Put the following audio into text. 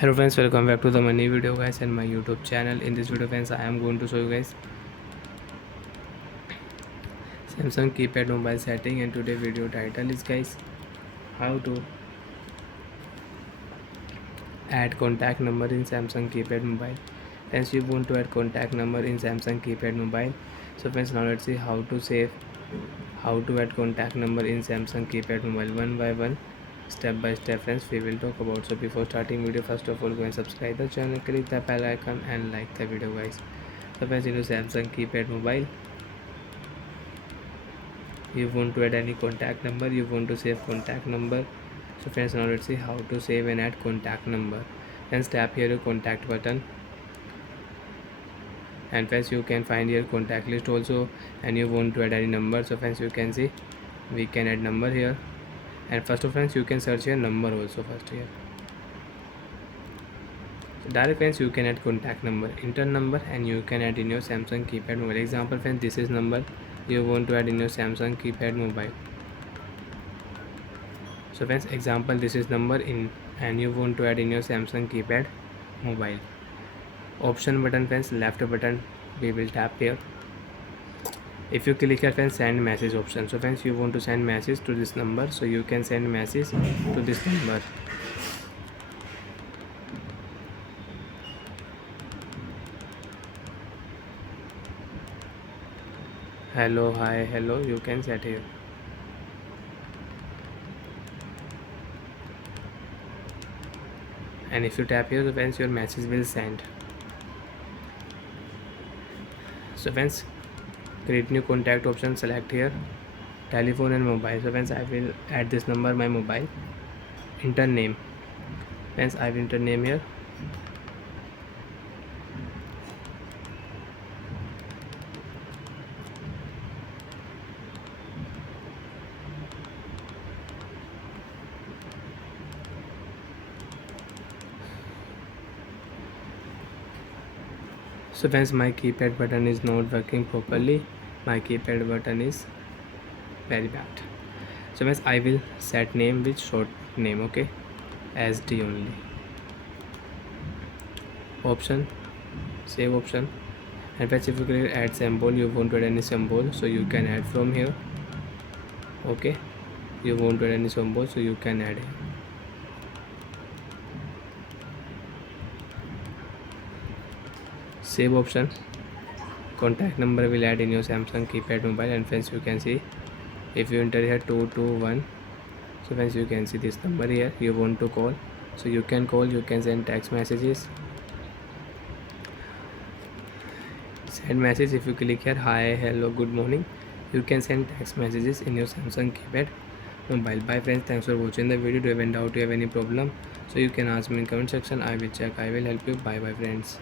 Hello friends, welcome back to the money video guys and my YouTube channel. In this video friends, I am going to show you guys Samsung keypad mobile setting, and today video title is guys how to add contact number in Samsung keypad mobile. Friends, you want to add contact number in Samsung keypad mobile. So friends, now let's see how to add contact number in Samsung keypad mobile one by one, step by step friends we will talk about. So before starting video, first of all go and subscribe the channel, click the bell icon and like the video guys. So friends, into Samsung keypad mobile, you want to add any contact number, you want to save contact number. So friends, now let's see how to save and add contact number. Then tap here your contact button, and friends you can find your contact list also, and you want to add any number. So friends, you can see we can add number here, and first of friends you can search your number also first here. So direct friends, you can add contact number, internal number, and you can add in your Samsung keypad mobile. Example friends, this is number you want to add in your Samsung keypad mobile. So friends, example this is number in, and you want to add in your Samsung keypad mobile. Option button friends, left button we will tap here. If you click here friends, send message option. So friends, you want to send message to this number, so you can send message to this number. Hello, hi, hello, you can set here. And if you tap here, so friends your message will send. So friends, create new contact option, select here telephone and mobile. So friends, I will add this number my mobile. Enter name friends, I will enter name here. So friends, my keypad button is not working properly. My keypad button is very bad. So friends, I will set name with short name, okay, as D only. Option, save option, and friends, if you click add symbol, you want to add any symbol, so you can add from here, okay. You want to add any symbol, so you can add here. Save option, contact number will add in your Samsung keypad mobile, and friends you can see if you enter here 221, so friends you can see this number here you want to call, so you can call, you can send text messages, send message. If you click here hi, hello, good morning, you can send text messages in your Samsung keypad mobile. Bye friends, thanks for watching the video. Do you have any doubt, do you have any problem, so you can ask me in comment section, I will check, I will help you. Bye bye friends.